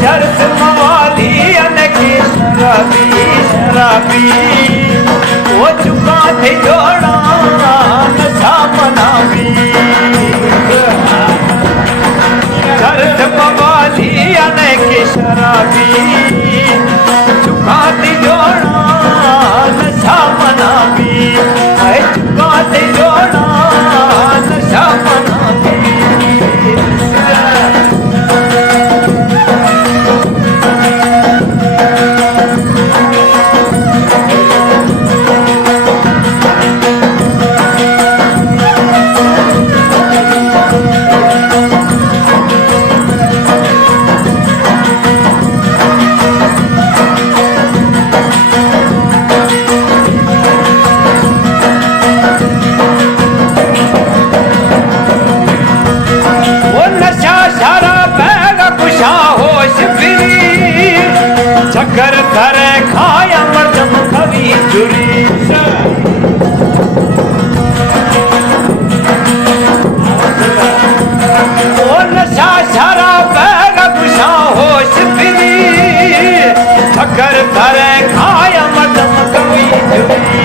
जर्द मवाली अनकी शराबी शराबी वो चुका थे जोड़ा नशा मनावी जर्द मवाली अनकी शराबी चुका थे जोड़ा नशा मनावी चुका थे जोड़ा नशा मनावी चक्कर करे खाया मर्दम कभी चुरी ओ नशा शराब गुशा होश फिरी चक्कर करे खाया मर्दम कभी चुरी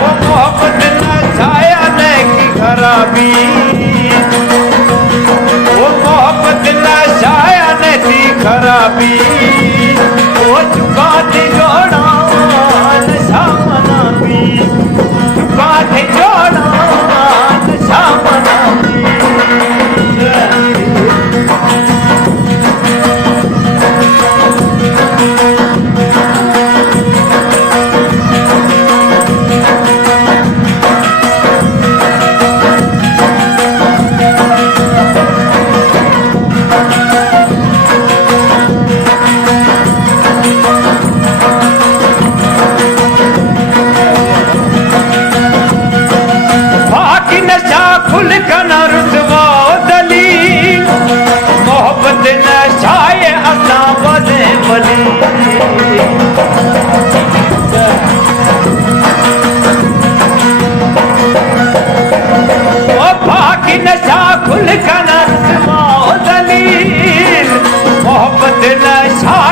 वो मोहब्बत न छाया ने की खराबी वो मोहब्बत न छाया ने की खराबी वो चुका थे जोड़ा नशा मनावी चुका थे जोड़ा नशा मनावी खुल कना रुतवा दली मोहब्बत न छाए असा वजे वली ओ बाकी नशा खुल कना रुतवा दली मोहब्बत न छाए